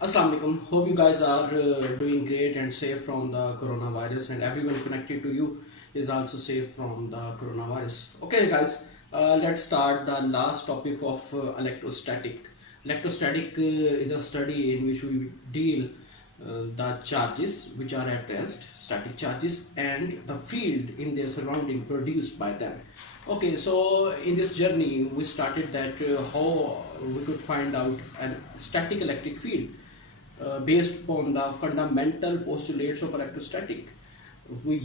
Assalamu alaikum. Hope you guys are doing great and safe from the coronavirus, and everyone connected to you is also safe from the coronavirus. Okay, guys, let's start the last topic of electrostatic. Electrostatic is a study in which we deal the charges which are at rest, static charges, and the field in their surrounding produced by them. Okay, so in this journey, we started that how we could find out a static electric field based upon the fundamental postulates of electrostatic. We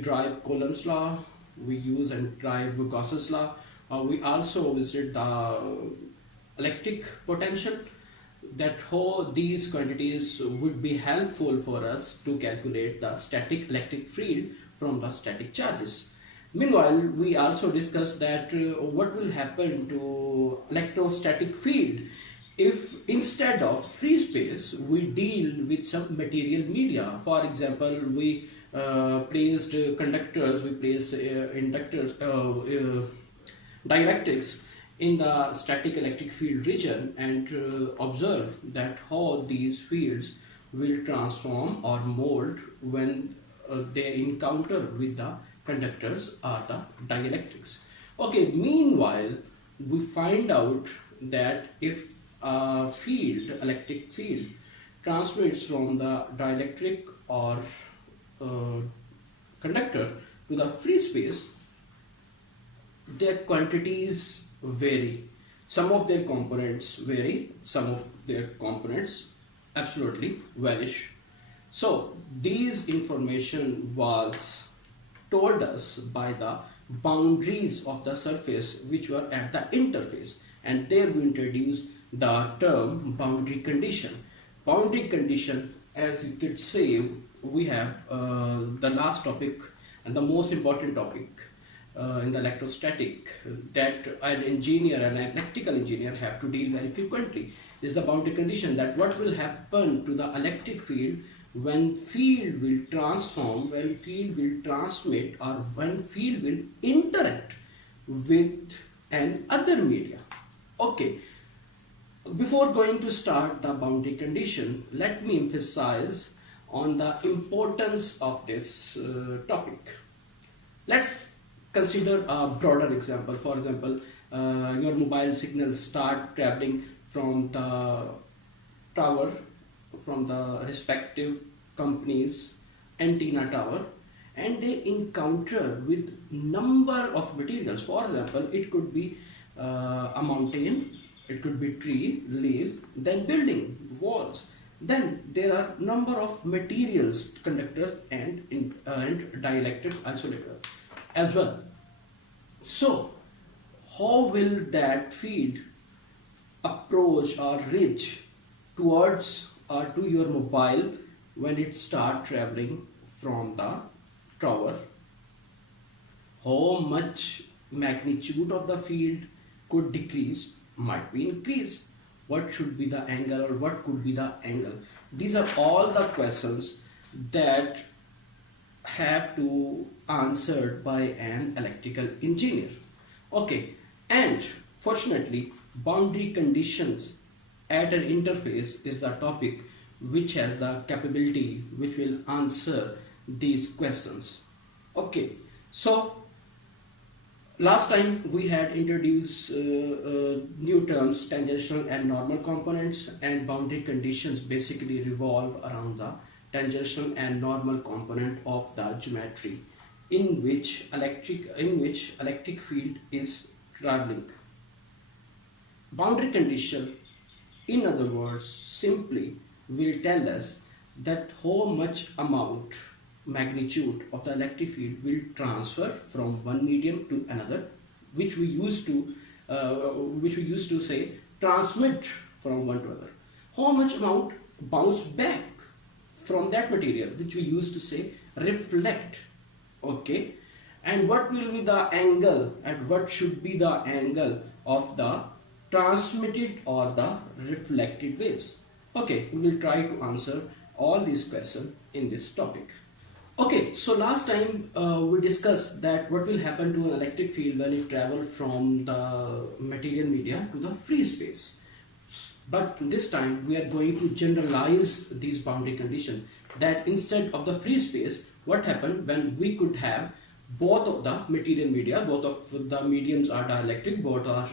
drive Coulomb's law, we use and drive Gauss's law. We also visited the electric potential, that how these quantities would be helpful for us to calculate the static electric field from the static charges. Meanwhile, we also discussed that what will happen to electrostatic field if instead of free space we deal with some material media. For example, we placed conductors, we placed inductors, dielectrics in the static electric field region, and observe that how these fields will transform or mold when they encounter with the conductors or the dielectrics. Okay, meanwhile, we find out that if a field, electric field, transmits from the dielectric or conductor to the free space, their quantities vary. Some of their components vary, some of their components absolutely vanish. So these information was told us by the boundaries of the surface which were at the interface, and there we introduced the term boundary condition. Boundary condition, as you could say, we have the last topic and the most important topic in the electrostatic that an engineer, an electrical engineer, have to deal very frequently is the boundary condition, that what will happen to the electric field when field will transform, when field will transmit, or when field will interact with an other media. Okay, before going to start the boundary condition, let me emphasize on the importance of this topic. Let's consider a broader example. For example, your mobile signals start traveling from the tower, from the respective company's antenna tower, and they encounter with number of materials. For example, it could be a mountain, it could be tree, leaves, then building, walls. Then there are number of materials, conductors and dielectric isolator as well. So how will that field approach or reach towards or to your mobile when it start traveling from the tower? How much magnitude of the field could decrease, might be increased? What should be the angle, or what could be the angle? These are all the questions that have to answered by an electrical engineer. Okay, and fortunately, boundary conditions at an interface is the topic which has the capability which will answer these questions. Okay, so last time we had introduced new terms, tangential and normal components, and boundary conditions basically revolve around the tangential and normal component of the geometry in which electric field is traveling. Boundary condition, in other words, simply will tell us that how much amount, magnitude of the electric field will transfer from one medium to another, which we used to say transmit from one to other. How much amount bounce back from that material, which we used to say reflect. Okay, and what will be the angle, and what should be the angle of the transmitted or the reflected waves? Okay, we will try to answer all these questions in this topic. Okay, so last time we discussed that what will happen to an electric field when it travels from the material media to the free space. But this time we are going to generalize these boundary condition, that instead of the free space, what happened when we could have both of the material media, both of the mediums are dielectric, both are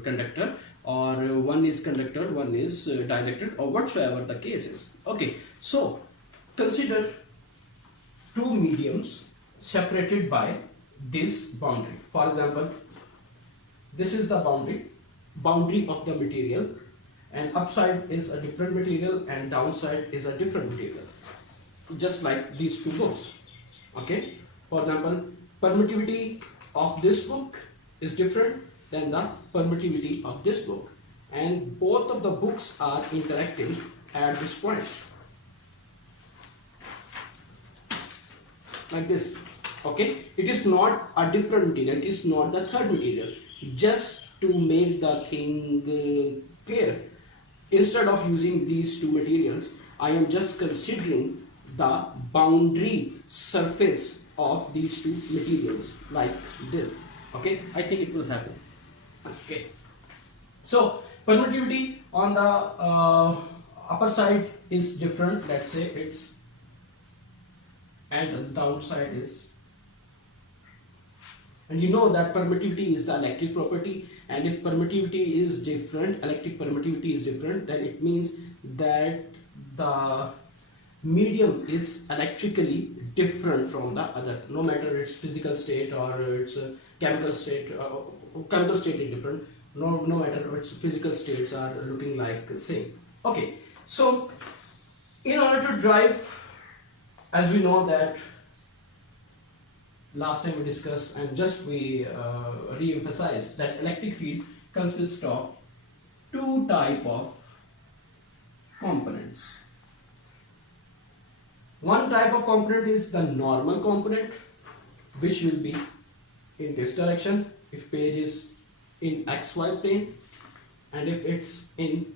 conductor, or one is conductor, one is dielectric, or whatsoever the case is. Okay, so consider two mediums separated by this boundary. For example, this is the boundary of the material, and upside is a different material and downside is a different material, just like these two books. Okay, for example, permittivity of this book is different than the permittivity of this book, and both of the books are interacting at this point, like this. Okay, it is not a different material, it is not the third material. Just to make the thing clear, instead of using these two materials, I am just considering the boundary surface of these two materials like this. Okay, I think it will happen. Okay, so permittivity on the upper side is different, let's say it's, and the downside is, and you know that permittivity is the electric property, and if permittivity is different, electric permittivity is different, then it means that the medium is electrically different from the other, no matter its physical state or its chemical state. Chemical state is different, no matter its physical states are looking like the same. Okay, so in order to drive, as we know that last time we discussed, and just we re-emphasize that electric field consists of two type of components. One type of component is the normal component, which will be in this direction if page is in XY plane, and if it's in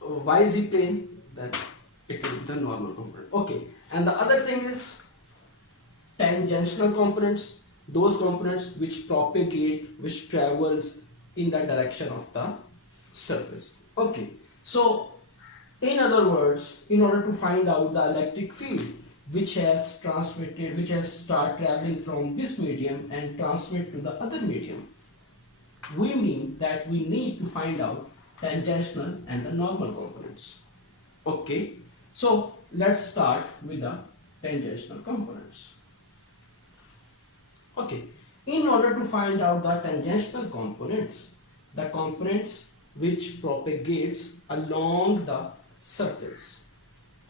YZ plane, then it will be the normal component. Okay, and the other thing is tangential components, those components which propagate, which travels in the direction of the surface. Okay, so in other words, in order to find out the electric field which has transmitted, which has started traveling from this medium and transmit to the other medium, we mean that we need to find out tangential and the normal components. Okay, so let's start with the tangential components. Okay, in order to find out the tangential components, the components which propagates along the surface,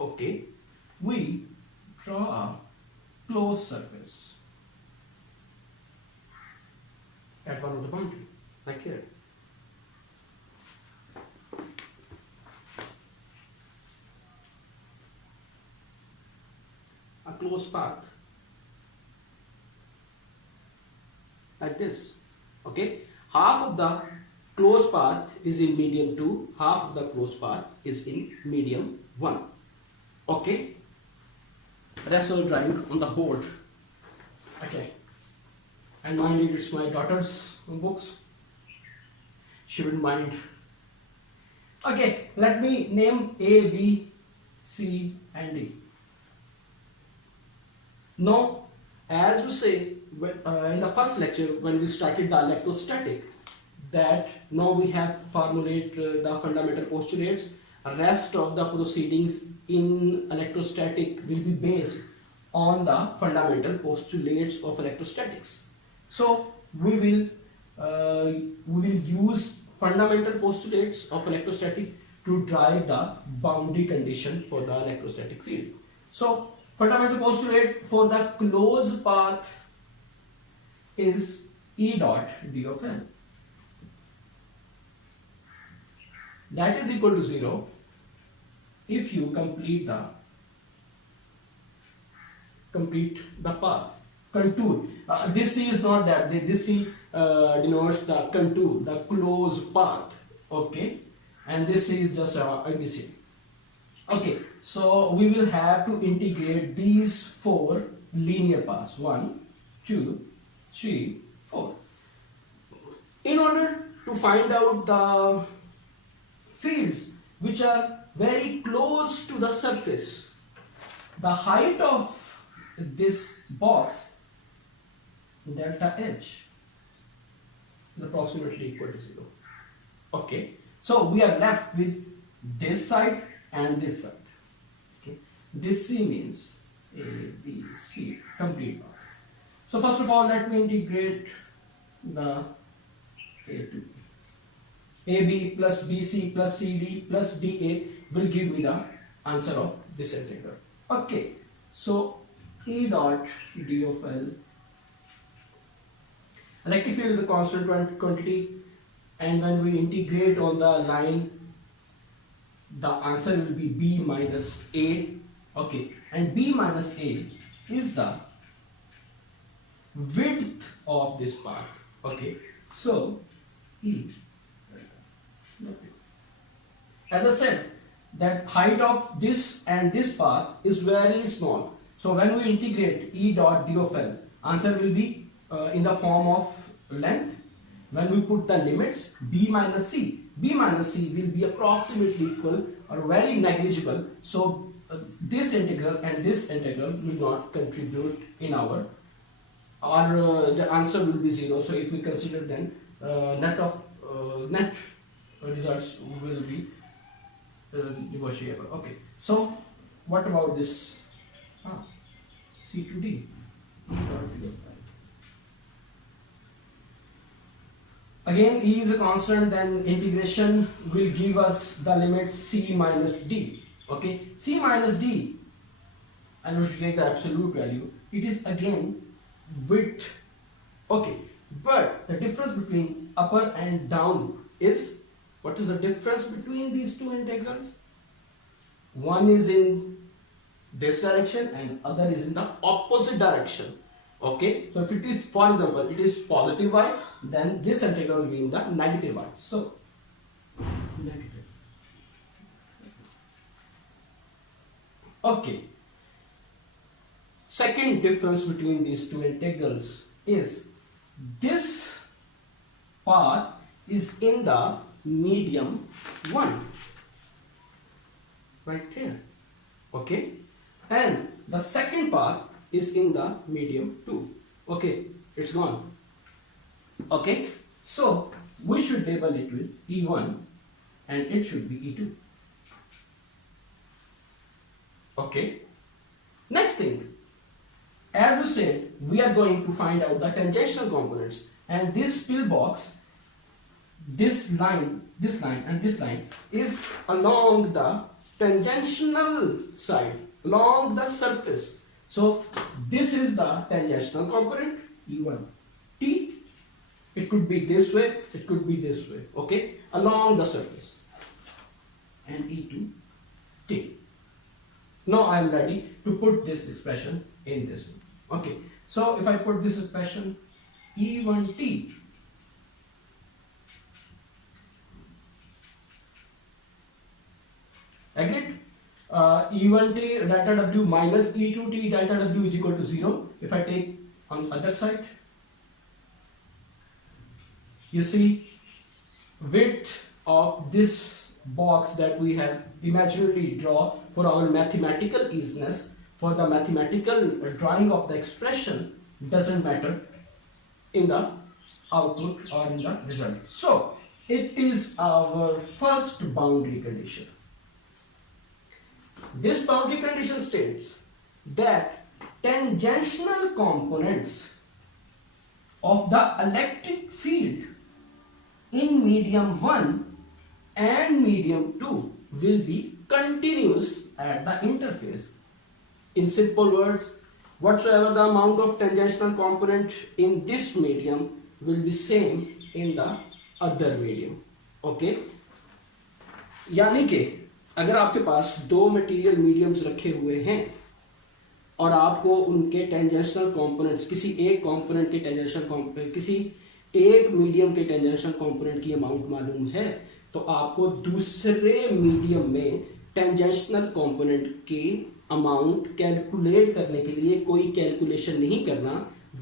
okay, we draw a closed surface at one of the boundary, like here. A closed path like this. Okay, half of the closed path is in medium 2, half of the closed path is in medium 1. Okay, rest of the drawing on the board. Okay, and mind it, it's my daughter's books, she wouldn't mind. Okay, let me name A, B, C and D. Now, as we say in the first lecture when we started the electrostatic, that now we have formulate the fundamental postulates. Rest of the proceedings in electrostatic will be based on the fundamental postulates of electrostatics. So we will use fundamental postulates of electrostatic to drive the boundary condition for the electrostatic field. So fundamental postulate for the closed path is E dot d of L. That is equal to 0 if you complete the path contour. This C is not that. This C denotes the contour, the closed path. Okay, and this C is just ABC. Okay, so we will have to integrate these 4 linear paths. 1, 2, 3, 4. In order to find out the which are very close to the surface, the height of this box delta H is approximately equal to 0. Okay, so we are left with this side and this side. Okay, this C means A, B, C, complete path. So first of all, let me integrate the A to B. AB plus BC plus CD plus DA will give me the answer of this integral. Okay, so E dot D of L, electric field is a constant quantity, and when we integrate on the line, the answer will be B minus A. Okay, and B minus A is the width of this path. Okay, so E, as I said, that height of this and this path is very small. So when we integrate E dot D of L, answer will be in the form of length. When we put the limits, B minus C will be approximately equal or very negligible. So this integral and this integral will not contribute in our, or the answer will be 0. So if we consider, then net results will be negotiable. Okay, so what about this C to D? Again, E is a constant, then integration will give us the limit C minus D. Okay, C minus D, and we should take the absolute value. It is again width. Okay, but the difference between upper and down is, what is the difference between these two integrals? One is in this direction and other is in the opposite direction. Okay, so if it is, for example, it is positive y, then this integral will be in the negative y. So negative. Okay, second difference between these two integrals is this path is in the medium 1 right here. Okay, and the second path is in the medium 2. Okay, it's gone. Okay, so we should label it with E1 and it should be E2. Okay, next thing, as we said, we are going to find out the tangential components, and this pillbox, this line and this line is along the tangential side, along the surface. So this is the tangential component E1 T. It could be this way, it could be this way. Okay, along the surface, and E2 T. Now I am ready to put this expression in this way. Okay, so if I put this expression E1T, agreed? E1T delta W minus E2T delta W is equal to 0. If I take on the other side, you see width of this box that we have imaginarily draw for our mathematical easiness, for the mathematical drawing of the expression, doesn't matter in the output or in the result. So it is our first boundary condition. This boundary condition states that tangential components of the electric field in medium 1 and medium 2 will be continuous at the interface. In simple words, whatsoever the amount of tangential component in this medium will be same in the other medium. Okay, यानी कि अगर आपके पास दो material mediums रखे हुए हैं और आपको उनके टेंजेंशियल कंपोनेंट्स, किसी एक कंपोनेंट के टेंजेंशियल, किसी एक मीडियम के टेंजेंशियल कंपोनेंट की अमाउंट मालूम है, तो आपको दूसरे मीडियम में टेंजेंशियल कंपोनेंट की अमाउंट कैलकुलेट करने के लिए कोई कैलकुलेशन नहीं करना,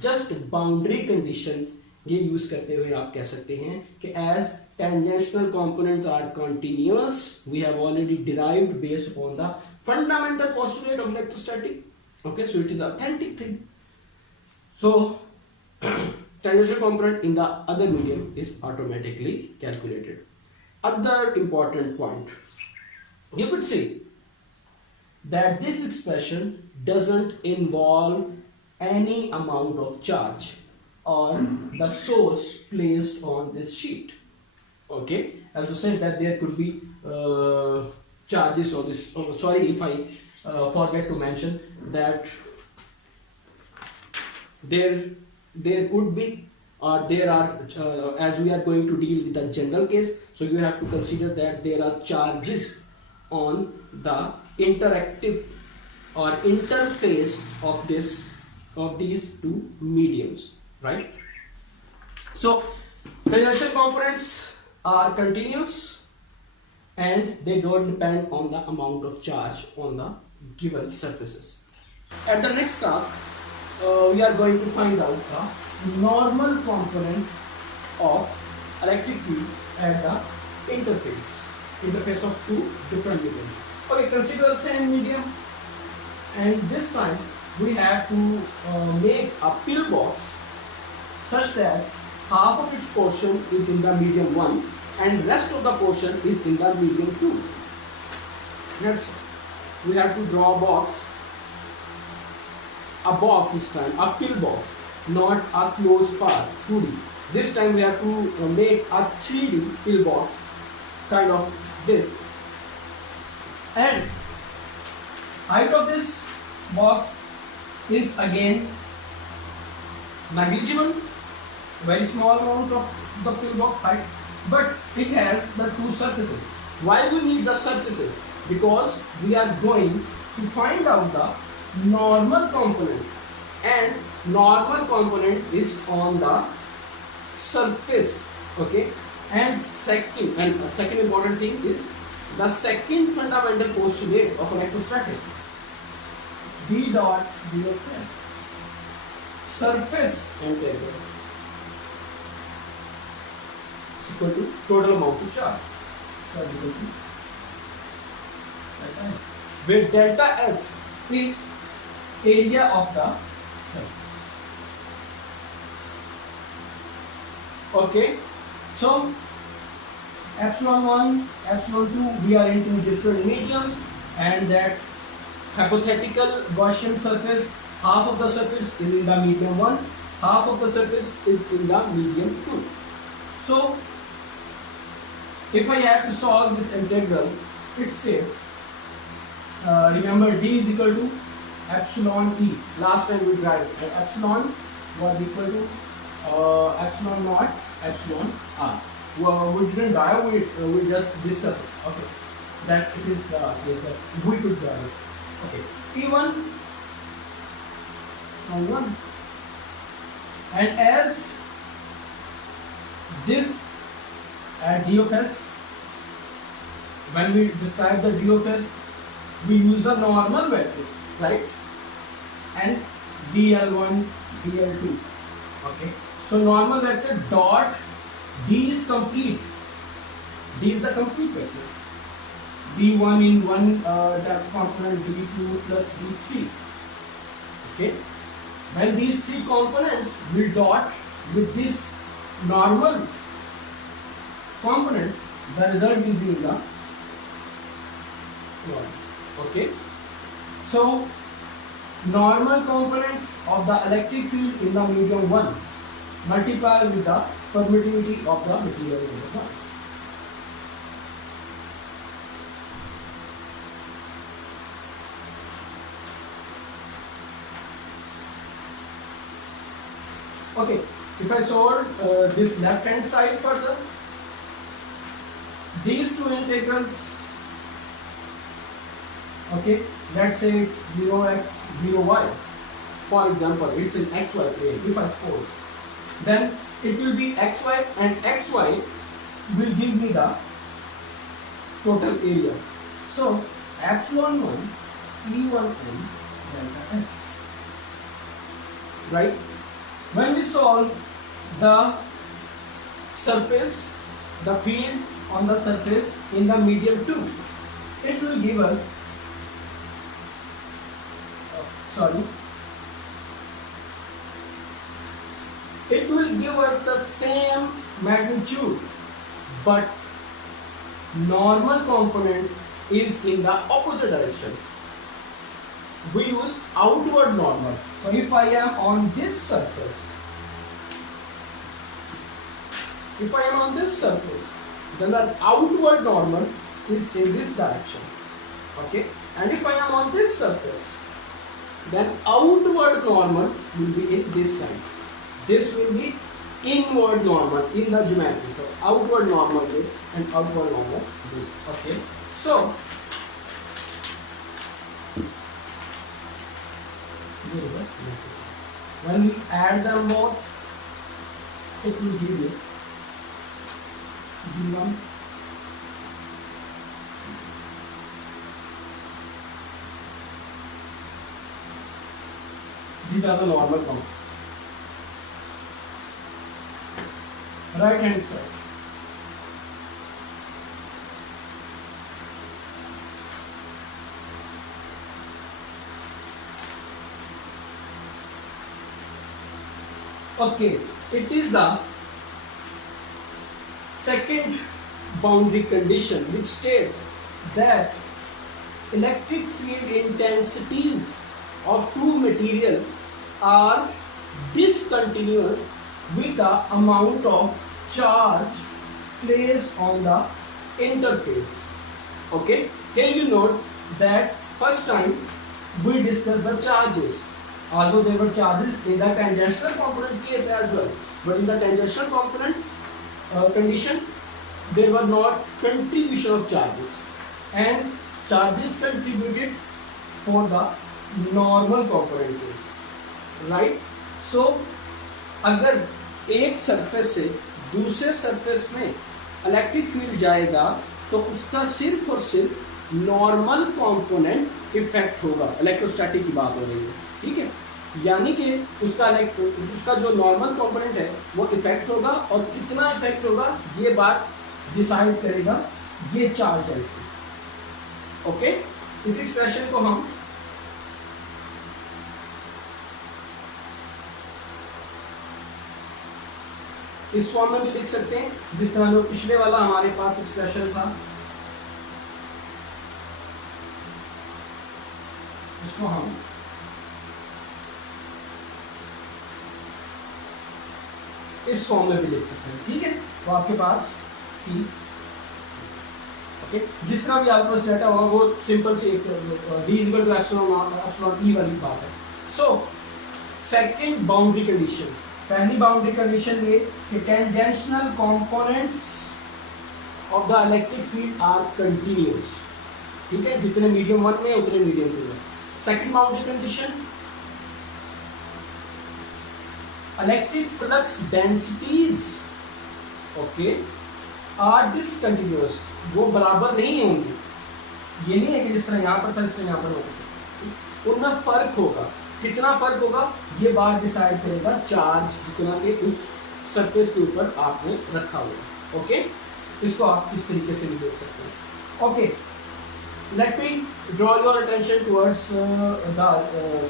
जस्ट बाउंड्री कंडीशन ये यूज करते हुए आप कह सकते हैं कि as tangential components are continuous. We have already derived based upon the fundamental postulate of electrostatic. Okay, so it is authentic thing. So tangential component in the other medium is automatically calculated. Other important point, you could say that this expression doesn't involve any amount of charge or the source placed on this sheet. Okay, as I said that there could be charges on this. Oh, sorry if I forget to mention that there could be or there are as we are going to deal with the general case, so you have to consider that there are charges on the interactive or interface of these two mediums, right? So tangential components are continuous and they don't depend on the amount of charge on the given surfaces. At the next task, we are going to find out the normal component of electric field at the interface of two different mediums. Okay, consider the same medium, and this time we have to make a pillbox such that half of its portion is in the medium 1 and rest of the portion is in the medium 2. Next, we have to draw a box this time, a pillbox, not a closed part, 2D. This time we have to make a 3D pillbox, kind of this. And height of this box is again negligible, very small amount of the pillbox height, but it has the two surfaces. Why we need the surfaces? Because we are going to find out the normal component, and normal component is on the surface. Okay, and second important thing is the second fundamental postulate of electrostatics, d dot dfs, surface integral is equal to total amount of charge, where delta S is area of the surface. Okay, so epsilon 1, epsilon 2, we are into different mediums, and that hypothetical Gaussian surface, half of the surface is in the medium 1, half of the surface is in the medium 2. So if I have to solve this integral, it states, remember d is equal to epsilon e. Last time we tried epsilon was equal to epsilon naught epsilon r. Well, we didn't dive it, we just discussed it. Okay, that it is the case that we could dive it. Okay, P1 on 1, and as this at d of s, when we describe the d of s, we use the normal vector, right? And dl1, dl2. Okay, so normal vector dot d is complete. D is the complete vector. d1 in one component, d2 plus d3. Okay, when these three components will dot with this normal component, the result will be in the one. Okay, so normal component of the electric field in the medium 1 multiply with the permittivity of the material in the 1. Okay, if I solve this left hand side further, these two integrals, okay, let's say it's 0x, 0y. For example, it's in xy plane, if I suppose. Then it will be xy, and xy will give me the total area. So epsilon 1 E1n delta x. Right? When we solve the surface the field on the surface in the medium 2. It will give us, it will give us the same magnitude, but normal component is in the opposite direction. We use outward normal. So if I am on this surface, then the outward normal is in this direction. Okay, and if I am on this surface, then outward normal will be in this side. This will be inward normal in the geometry. So outward normal this and outward normal this. Okay, so when we add them both, it will give you V1 these are the normal components. Right hand side. Okay, it is the second boundary condition which states that electric field intensities of two material are discontinuous with the amount of charge placed on the interface. Okay, here you note that first time we discussed the charges, although there were charges in the tangential component case as well, but in the tangential component condition there were not contribution of charges, and charges contributed for the normal component case, right? So अगर एक surface से दूसरे surface में electric field जाएगा तो उसका सिर्फ और सिर्फ नॉर्मल कंपोनेंट इफेक्ट होगा। इलेक्ट्रोस्टैटिक की बात हो रही है, ठीक है, यानी कि उसका जो नॉर्मल कंपोनेंट है वो इफेक्ट होगा, और कितना इफेक्ट होगा ये बात डिसाइड करेगा ये चार्ज है इसकी। ओके, इस एक्सप्रेशन को हम इस फॉर्म में भी लिख सकते हैं जिस तरह जो पिछले वाला हमारे पास एक्सप्रेशन था, इसको हम इस फॉर्म में भी लिख सकते हैं, ठीक है। तो आपके पास T, ओके, जिस तरह भी आपको सेट होगा वो सिंपल से एक D equal to epsilon E वाली बात है। सो सेकंड बाउंड्री कंडीशन, पहली बाउंड्री कंडीशन ये कि tangential components of the electric field are continuous, ठीक है, जितने मीडियम 1 में उतने मीडियम 2 में। Second boundary condition, electric flux densities okay are discontinuous, वो बराबर नहीं होंगी। ये नहीं है कि जिस तरह यहाँ पर था इस तरह यहाँ पर होगा, उनमें फर्क होगा। कितना फर्क होगा ये बात डिसाइड करेगा चार्ज जितना के उस सरफेस के ऊपर आपने रखा हुआ। ओके, इसको आप इस तरीके से भी देख सकते हैं। Okay, let me draw your attention towards the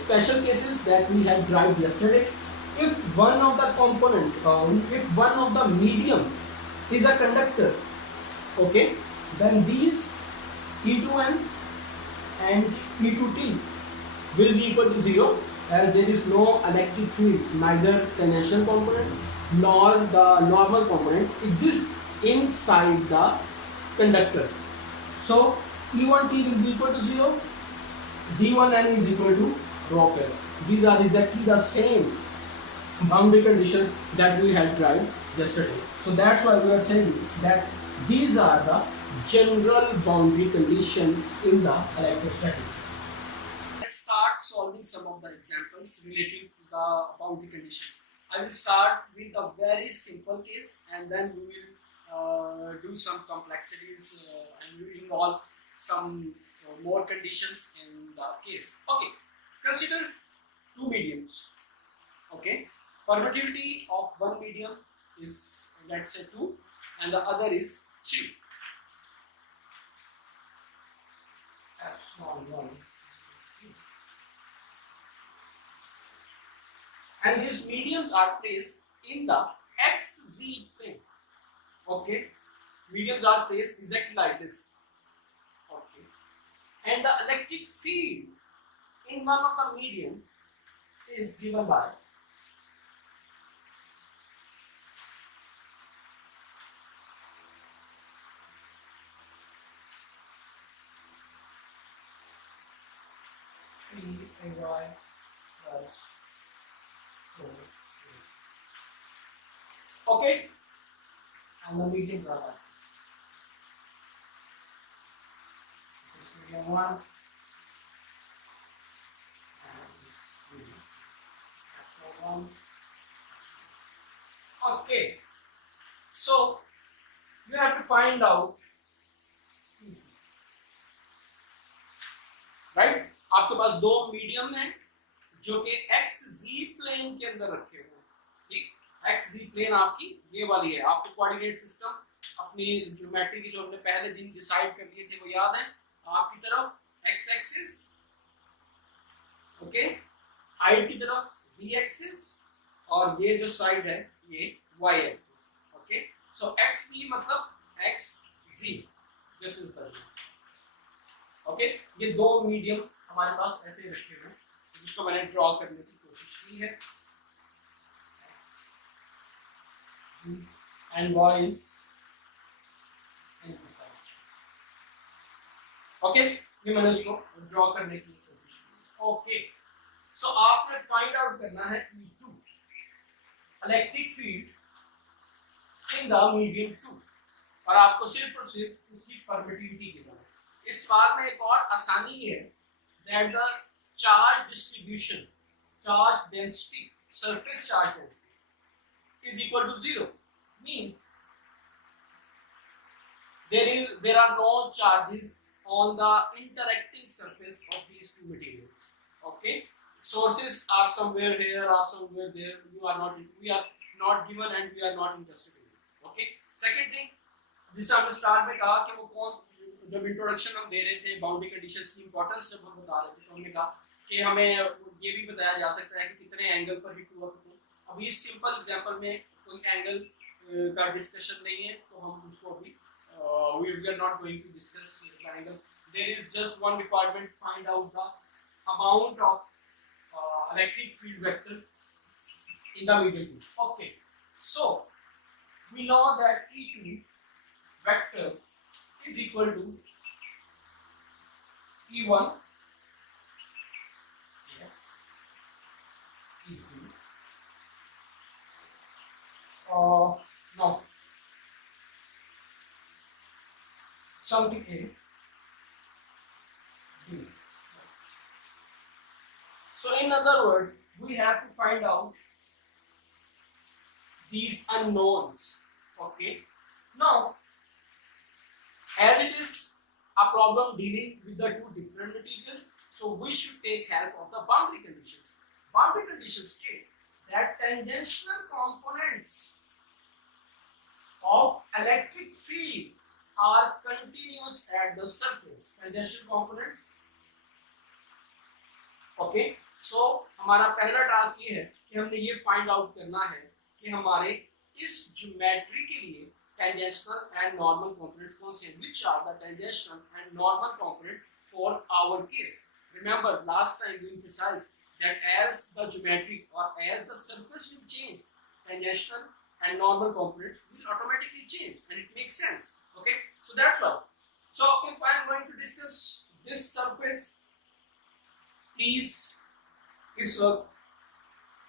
special cases that we had derived yesterday. If one of the component, if one of the medium is a conductor, okay, then these P2N and P2T will be equal to 0, as there is no electric field, neither tangential component nor the normal component exists inside the conductor. So E1T will be equal to 0, D1N is equal to rho S. These are exactly the same boundary conditions that we had tried yesterday. So that's why we are saying that these are the general boundary condition in the electrostatic. Let's start solving some of the examples relating to the boundary condition. I will start with a very simple case, and then we will do some complexities and we will involve some more conditions in the case. Okay, consider two mediums. Okay, permittivity of one medium is, let's say, 2, and the other is 3. Epsilon 1. And these mediums are placed in the xz plane. Okay, mediums are placed exactly like this. Okay, and the electric field in one of the medium is given by y plus 4. Okay, and the mediums are like this. This medium 1 and medium 1. Okay, so you have to find out, right आपके पास दो medium हैं जो कि x जी plane के अंदर रखे हुए हैं. ठीक, एक्स जी प्लेन आपकी ये वाली है. आपको कोऑर्डिनेट सिस्टम अपनी ज्योमेट्री की जो हमने पहले दिन डिसाइड कर लिए थे वो याद है. आपकी तरफ एक्स एक्सिस, ओके, हाइट की तरफ जी एक्सिस, और ये जो साइड है ये Y axis. Okay, so X G मतलब X G, this is the. Okay, ये दो मीडियम हमारे पास ऐसे रखे हुए हैं जिसको मैंने ड्रॉ करने की कोशिश की है. And Y is in this side. Okay, ये मैंने इसको ड्रॉ करने की कोशिश की. ओके, सो आपने फाइंड आउट करना है E2 electric field in the medium 2, और आपको सिर्फ और सिर्फ उसकी परमिटिविटी गिवन है. इस बार में एक और आसानी है that the charge distribution, charge density, surface charge density is equal to 0, means there are no charges on the interacting surface of these two materials. Okay, sources are somewhere here or somewhere there. We are not given and we are not interested in it. Okay, second thing, जिसे हमने start में कहा कि वो कौन, जब introduction हम दे रहे थे बाउंड्री कंडीशंस की इंपॉर्टेंस जब हम बता रहे थे तो हमने कहा कि हमें ये भी बताया जा सकता है कि कितने एंगल पर हिट हुआ. अभी इस सिंपल एग्जांपल में कोई एंगल का डिस्कशन नहीं है तो हम उसको अभी we are not going to discuss the angle. There is just one requirement: find out the amount of electric field vector in the medium. Okay, so we know that E2 vector is equal to E1 yes E2 no something A B. So in other words, we have to find out these unknowns. Okay, now as it is a problem dealing with the two different materials, so we should take help of the boundary conditions. Boundary conditions state that tangential components of electric field are continuous at the surface. Tangential components. Okay, so हमारा पहला task ये है कि हमने ये find out करना है कि हमारे इस ज्योमेट्री के लिए tangential and normal components कौन से हैं? Which are the tangential and normal component for our case? Remember, last time we emphasized that as the geometry or as the surface will change, tangential and normal components will automatically change, and it makes sense. Okay, so that's why. So if I am going to discuss this surface, please इस वक्त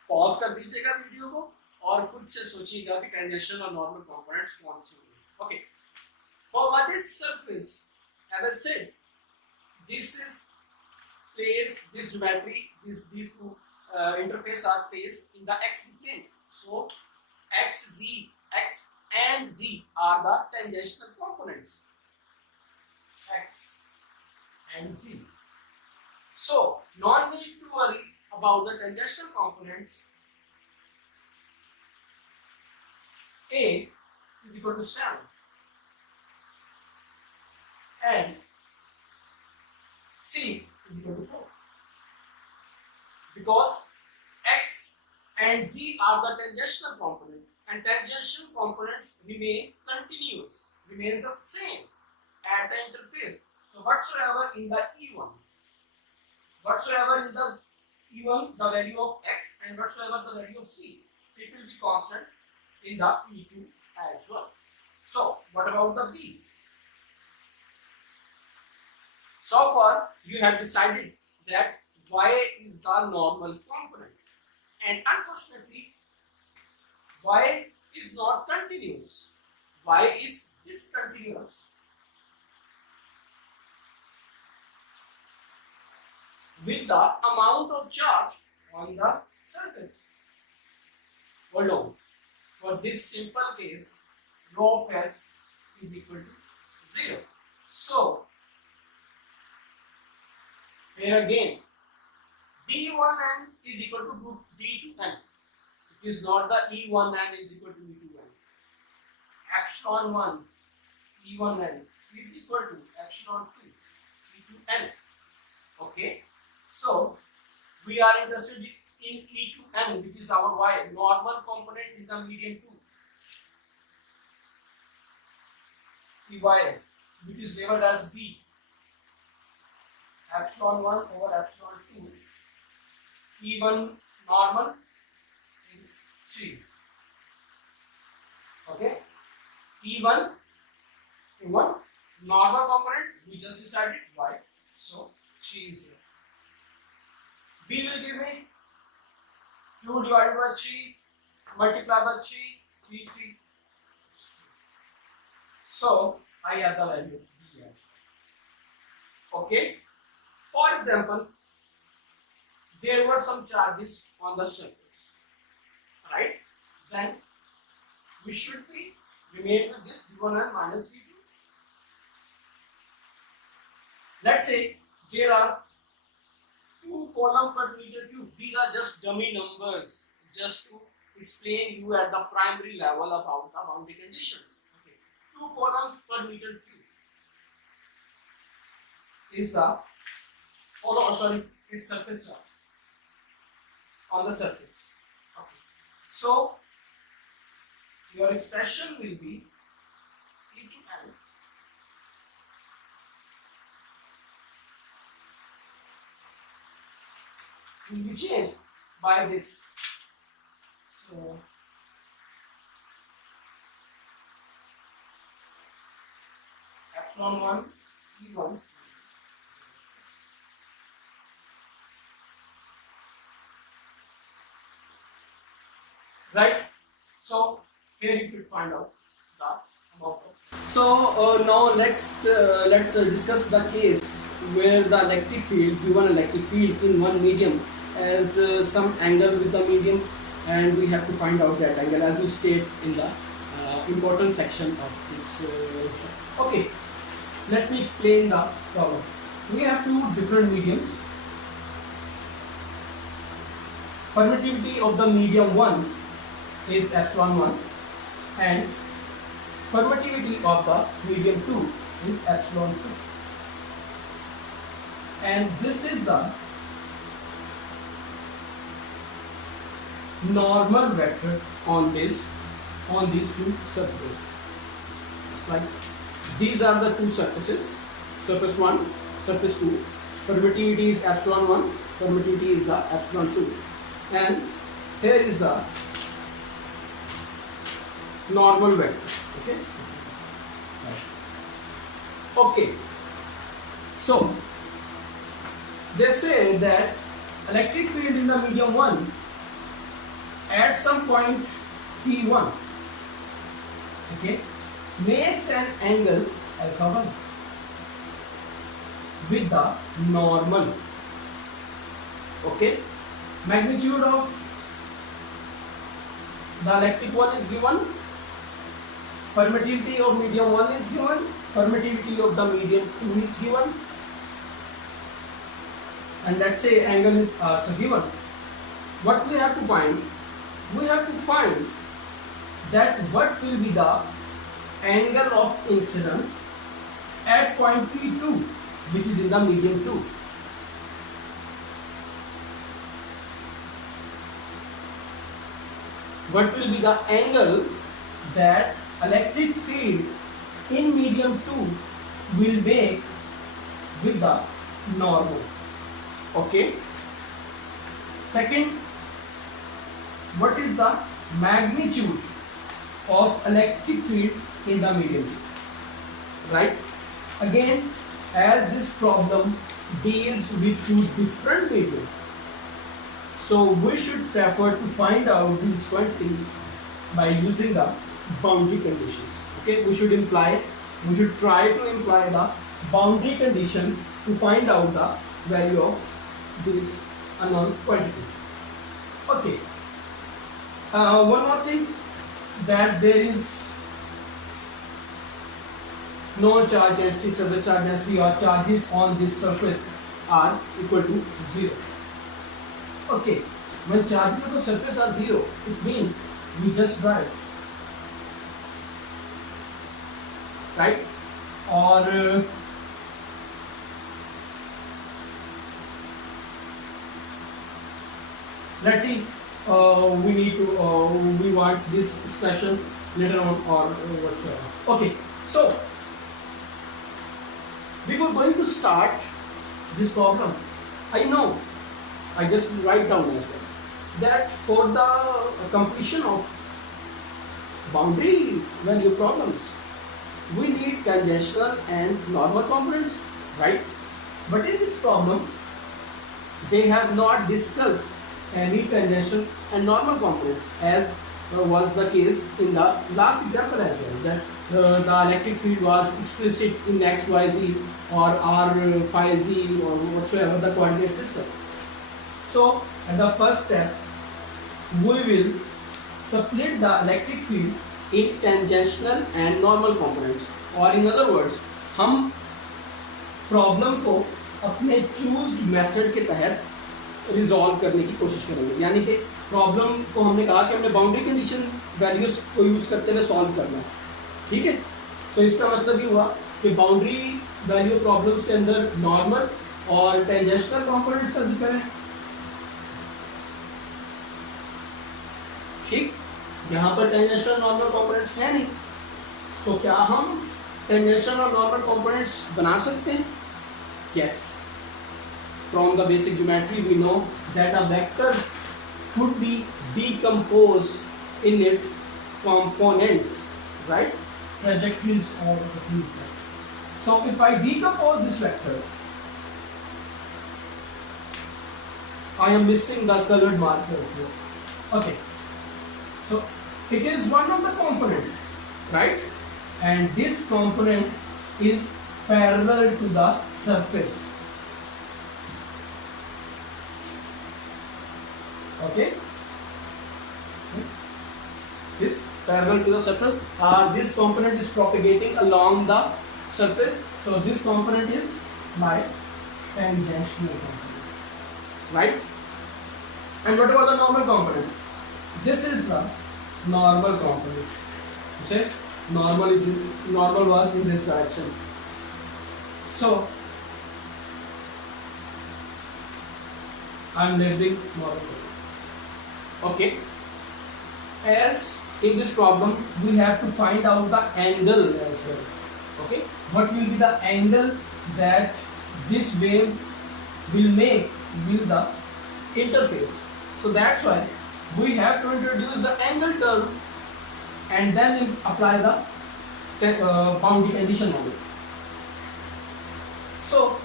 pause कर दीजिएगा video को और खुद से सोचिएगा कि टेंजेंशियल और नॉर्मल कंपोनेंट्स कौन से होंगे. Okay, for this surface as I said, this is placed, this geometry, these two interface are placed in the x plane. So x and z are the tangential components, x and z. So no need to worry about the tangential components. A is equal to 7 and C is equal to 4, because X and Z are the tangential component, and tangential components remain continuous, remain the same at the interface. So whatsoever in the E1, the value of X and whatsoever the value of C, it will be constant in the E2 as well. So what about the B? So far you have decided that Y is the normal component, and unfortunately Y is not continuous. Y is discontinuous. With the amount of charge on the surface. Hold on. For this simple case, rho of S is equal to 0. So, here again, D1n is equal to D2n. It is not the E1n is equal to E2n. Epsilon 1 E1n is equal to epsilon 2 E2n. Okay. So, we are interested in E2n, which is our Y, normal component in the medium 2. Py, which is labeled as B. Epsilon 1 over epsilon 2. E1 normal is 3. Okay. E1 normal component, we just decided Y. So, 3 is here. B will give me 2 divided by 3 multiplied by 3, 3. So, I have the value of B as well. Okay. For example, there were some charges on the surface, right? Then we should be remain with this V1n minus V2. Let's say there are 2 columns per meter cube. These are just dummy numbers, just to explain you at the primary level about the boundary conditions. Okay. 2 columns per meter cube is the it's surface charge on the surface. Okay. So your expression will be E2n will be changed by this. So epsilon 1 E1 right. So here you could find out the amount of. So now let's discuss the case where the electric field, given electric field in one medium, has some angle with the medium, and we have to find out that angle as we state in the important section of this. Okay, let me explain the problem. We have 2 different mediums. Permittivity of the medium 1 is epsilon 1 and permittivity of the medium 2 is epsilon 2, and this is the normal vector on these 2 surfaces. It's like these are the 2 surfaces, surface 1, surface 2. Permittivity is epsilon 1, permittivity is the epsilon 2, and here is the normal vector. Okay. Okay. So they say that electric field in the medium 1 at some point P1, okay, makes an angle alpha 1 with the normal. Okay. Magnitude of the electric one is given, permittivity of medium 1 is given, permittivity of the medium 2 is given, and let's say angle is also given. What we have to find? We have to find that what will be the angle of incidence at point P2, which is in the medium 2. What will be the angle that electric field in medium 2 will make with the normal? Okay. Second, what is the magnitude of electric field in the medium 2? Right? Again, as this problem deals with two different medium, so we should prefer to find out these quantities by using the boundary conditions. Okay, we should try to imply the boundary conditions to find out the value of these unknown quantities. Okay. One more thing, that there is no charge density, surface charge density, or charges on this surface are equal to 0. Okay, when charges on the surface are 0, it means we just drive, right? Or let's see, we want this expression later on, or whatsoever. Okay, so before going to start this problem, I just write down as well that for the completion of boundary value problems, we need tangential and normal components, right? But in this problem, they have not discussed any tangential and normal components, as was the case in the last example as well, that the electric field was explicit in x, y, z, or r, phi, z, or whatsoever the coordinate system. So, at the first step, we will split the electric field in tangential and normal components, or in other words, हम problem को अपने चूज्ड method के तहत resolve करने की कोशिश करेंगे। यानी कि प्रॉब्लम को हमने कहा कि हमने बाउंड्री कंडीशन वैल्यूज को यूज करते हुए सॉल्व करना है, ठीक है। तो इसका मतलब ये हुआ कि बाउंड्री वैल्यू प्रॉब्लम्स के अंदर नॉर्मल और टेंजेंशियल कंपोनेंट्स का जिक्र है, ठीक। यहाँ पर टेंजेंशियल नॉर्मल कंपोनेंट्स है नहीं, तो क्या हम टेंजेंशियल और नॉर्मल कंपोनेंट्स बना सकते हैं? Yes. From the basic geometry, we know that a vector could be decomposed in its components, right? Trajectories or things like that. So, if I decompose this vector, I am missing the colored markers here. Okay. So, it is one of the component, right? And this component is parallel to the surface. Okay, this parallel to the surface. This component is propagating along the surface, so this component is my tangential component, right? And what about the normal component? This is the normal component. You say normal was in this direction, so I am labeling normal component. Okay, as in this problem we have to find out the angle as well. Okay, what will be the angle that this wave will make with the interface? So that's why we have to introduce the angle term and then apply the boundary condition on it. So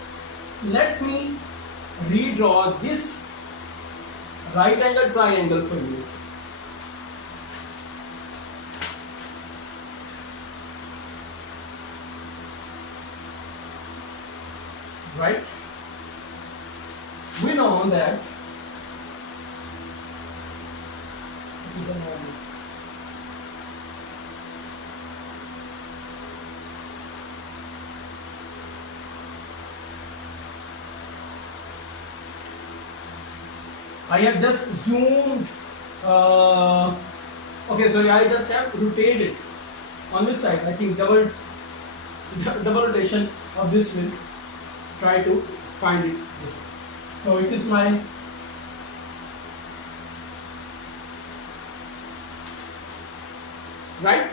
let me redraw this right angle triangle for you. Right? We know that it is a normal. I have just zoomed, okay, sorry, I just have rotated on which side? I think double rotation of this will try to find it. So it is my right.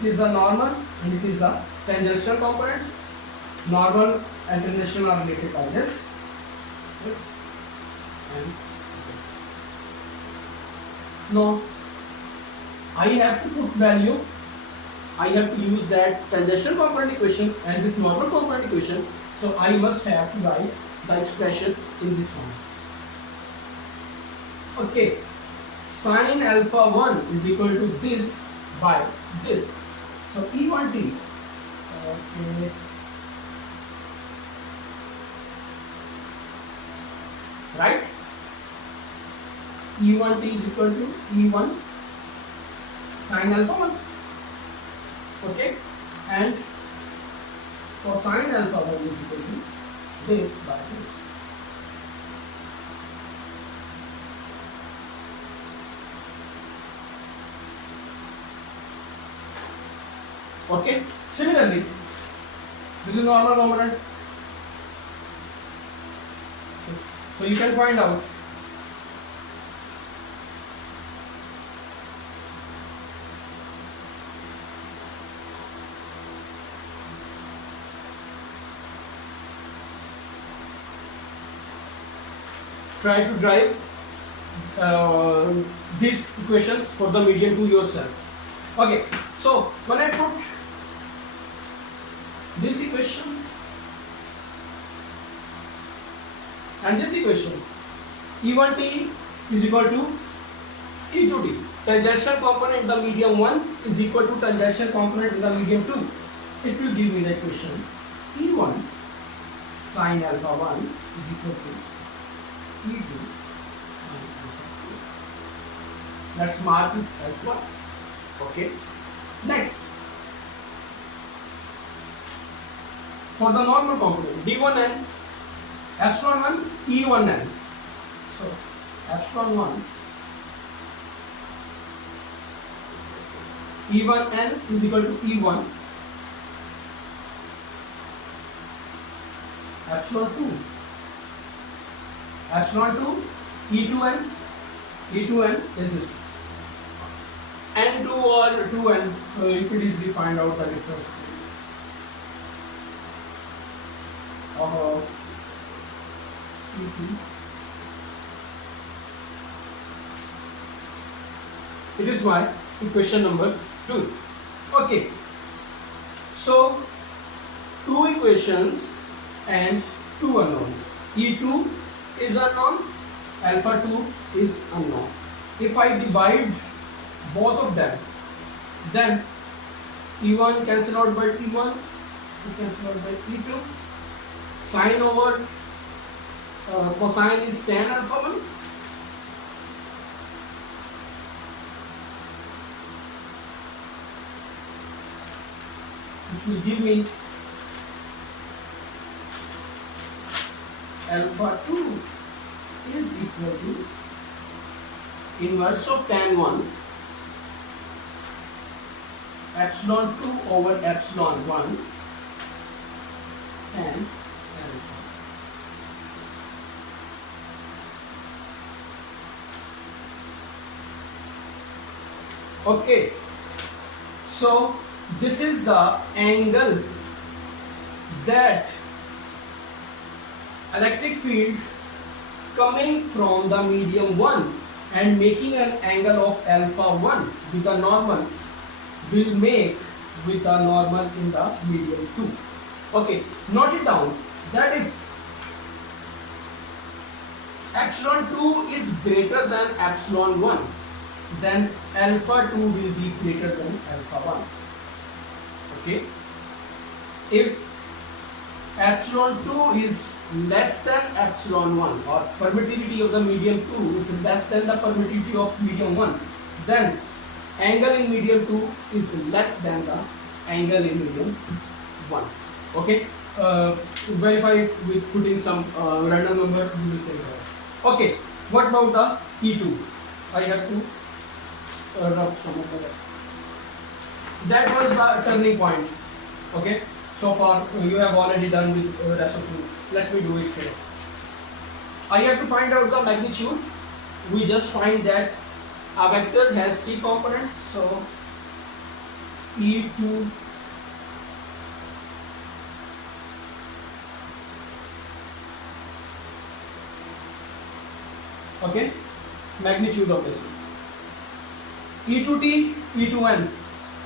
It is the normal and it is the tangential components. Normal and tangential are related by this. This and this. Now I have to put value. I have to use that tangential component equation and this normal component equation. So I must have to write the expression in this form. Okay, sine alpha 1 is equal to this by this. So E1t. Okay. Right? E1t is equal to E1 sine alpha 1. Okay, and cosine alpha 1 is equal to this by this. Okay, similarly, this is normal component. Okay. So you can find out try to drive these equations for the medium to yourself. Okay, so when I put this equation and this equation, E1t is equal to E2t. Tangential component in the medium 1 is equal to tangential component in the medium 2. It will give me the equation E1 sine alpha 1 is equal to E2 sine alpha 2. Let's mark it as 1. Okay. Next, for the normal component D1n epsilon 1 E1n. So epsilon 1 E1n is equal to E1 epsilon 2 E2n. E2n is this n2 or 2n. You could easily find out the difference of E2. It is my equation number 2. Okay, so 2 equations and 2 unknowns. E2 is unknown, alpha 2 is unknown. If I divide both of them, then E1 cancel out by E1, cancel out by E2. Sine over cosine is tan alpha 1. Which will give me alpha 2 is equal to inverse of tan 1 epsilon 2 over epsilon 1 and alpha. Okay, so this is the angle that electric field coming from the medium 1 and making an angle of alpha 1 with the normal will make with the normal in the medium 2. Okay, note it down that if epsilon 2 is greater than epsilon 1, then alpha 2 will be greater than alpha 1. Okay, if epsilon 2 is less than epsilon 1 or permittivity of the medium 2 is less than the permittivity of medium 1, then angle in medium 2 is less than the angle in medium 1. Okay, verify with putting some random number, we will take that. Okay, what about the E2? I have to rub some of the that was the turning point. Okay, so far you have already done with rest of the. Let me do it here. I have to find out the magnitude. We just find that a vector has three components, so E2 okay, magnitude of this one. E2t, E2n.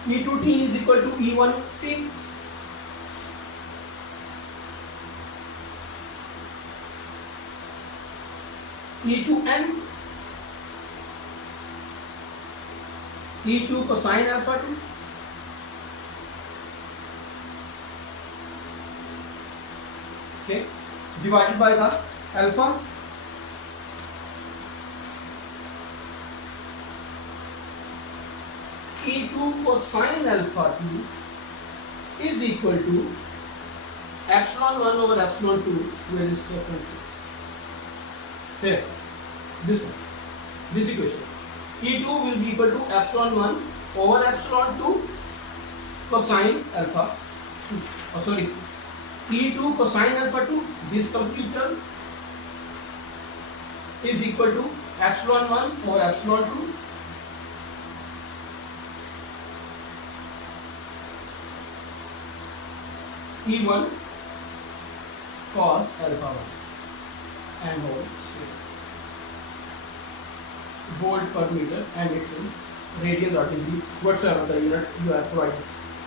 E2t is equal to E1t. E2n, E2 cosine alpha 2. Okay, divided by the alpha. E2 cosine alpha 2 is equal to epsilon 1 over epsilon 2, where is difference? Here, this one, this equation. E2 will be equal to epsilon 1 over epsilon 2 cosine alpha 2. Oh, sorry, E2 cosine alpha 2, this complete term is equal to epsilon 1 over epsilon 2 E1 cos alpha 1 and whole square, volt per meter, and it's in radians or degree, whatsoever the unit you are provided.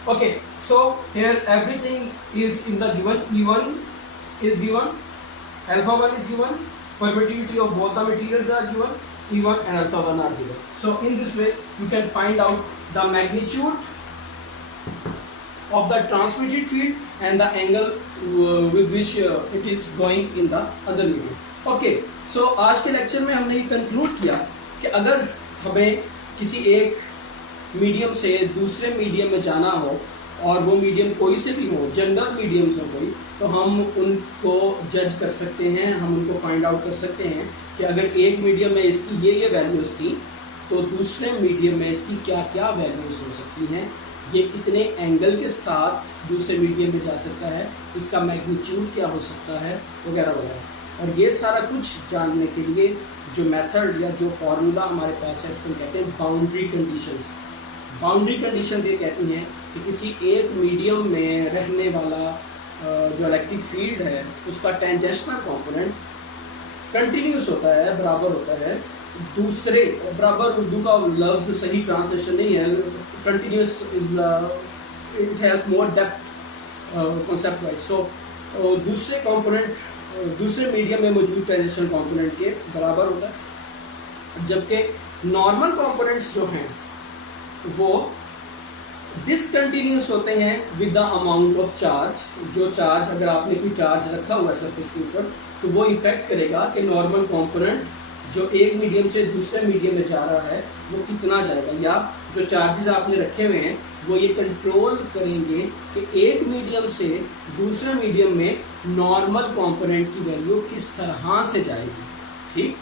Okay, so here everything is in the given. E1 is given, alpha 1 is given, permittivity of both the materials are given, E1 and alpha 1 are given. So in this way you can find out the magnitude of the transmitted field and the angle with which it is going in the other medium. Okay, so आज के lecture में हमने ये conclude किया कि अगर हमें किसी एक मीडियम से दूसरे मीडियम में जाना हो और वो मीडियम कोई से भी हो, जनरल मीडियम से कोई, तो हम उनको जज कर सकते हैं, हम उनको फाइंड आउट कर सकते हैं कि अगर एक मीडियम में इसकी ये वैल्यूज़ थी तो दूसरे मीडियम में इसकी क्या क्या वैल्यूज़ हो सकती हैं, ये कितने एंगल के साथ दूसरे मीडियम में जा सकता है, इसका मैग्नीट्यूड क्या हो सकता है, वगैरह वगैरह। और ये सारा कुछ जानने के लिए जो मेथड या जो फॉर्मूला हमारे पास है उसको कहते हैं बाउंड्री कंडीशंस। बाउंड्री कंडीशंस ये कहती हैं कि किसी एक मीडियम में रहने वाला जो इलेक्ट्रिक फील्ड है उसका टेंजेंशनल कंपोनेंट कंटिन्यूस होता है, बराबर होता है दूसरे, बराबर उर्दू का लफ्ज़ सही ट्रांसलेशन नहीं है, continuous is it has more depth concept wise. So दूसरे कंपोनेंट दूसरे मीडियम में मौजूद टेंजेंशनल कंपोनेंट के बराबर होता है, जबकि नॉर्मल कंपोनेंट्स जो हैं वो डिसकंटिन्यूस होते हैं with the amount of charge. जो चार्ज, अगर आपने कोई चार्ज रखा हुआ है सरफेस के ऊपर तो वो इफेक्ट करेगा कि नॉर्मल कंपोनेंट जो एक मीडियम से दूसरे मीडियम में जा रहा है वो कितना जाएगा, या जो चार्जेस आपने रखे हुए हैं वो ये कंट्रोल करेंगे कि एक मीडियम से दूसरे मीडियम में नॉर्मल कंपोनेंट की वैल्यू किस तरह से जाएगी। ठीक।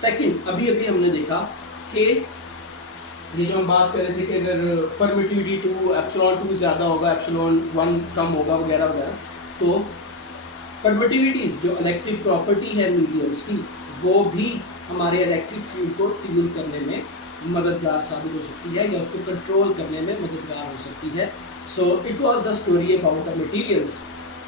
सेकंड, अभी अभी हमने देखा कि ये जो हम बात कर रहे थे कि अगर परमिटिविटी टू एप्सिलॉन 2 ज़्यादा होगा, एप्सिलॉन 1 कम होगा, वगैरह वगैरह, तो परमिटिविटीज़ जो इलेक्ट्रिक प्रॉपर्टी है मीडियम्स की वो भी हमारे इलेक्ट्रिक फील्ड को ट्यून करने में मददगार साबित हो सकती है या उसको कंट्रोल करने में मददगार हो सकती है। So it was the story about the materials.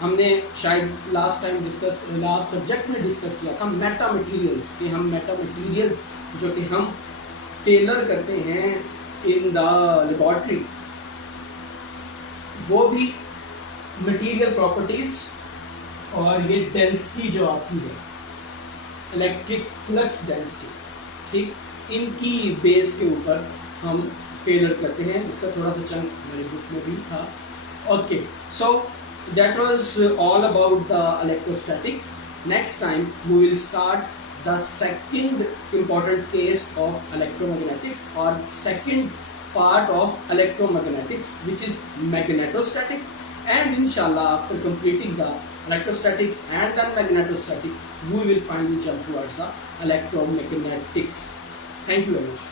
हमने शायद लास्ट सब्जेक्ट में डिस्कस किया था मेटा मटेरियल्स, कि हम मेटा मटेरियल्स जो कि हम टेलर करते हैं इन द लेबॉर्ट्री, वो भी मटेरियल प्रॉपर्टीज़ और ये डेंसिटी जो आती है इलेक्ट्रिक फ्लक्स डेंसिटी, ठीक, इनकी बेस के ऊपर हम टेलर करते हैं। इसका थोड़ा सा चंक मेरे बुक में भी था। Okay, so that was all about the electrostatic. Next time we will start the second important case of electromagnetics or second part of electromagnetics, which is magnetostatic, and inshallah after completing the electrostatic and then magnetostatic we will finally jump towards the electromagnetics. Thank you very much.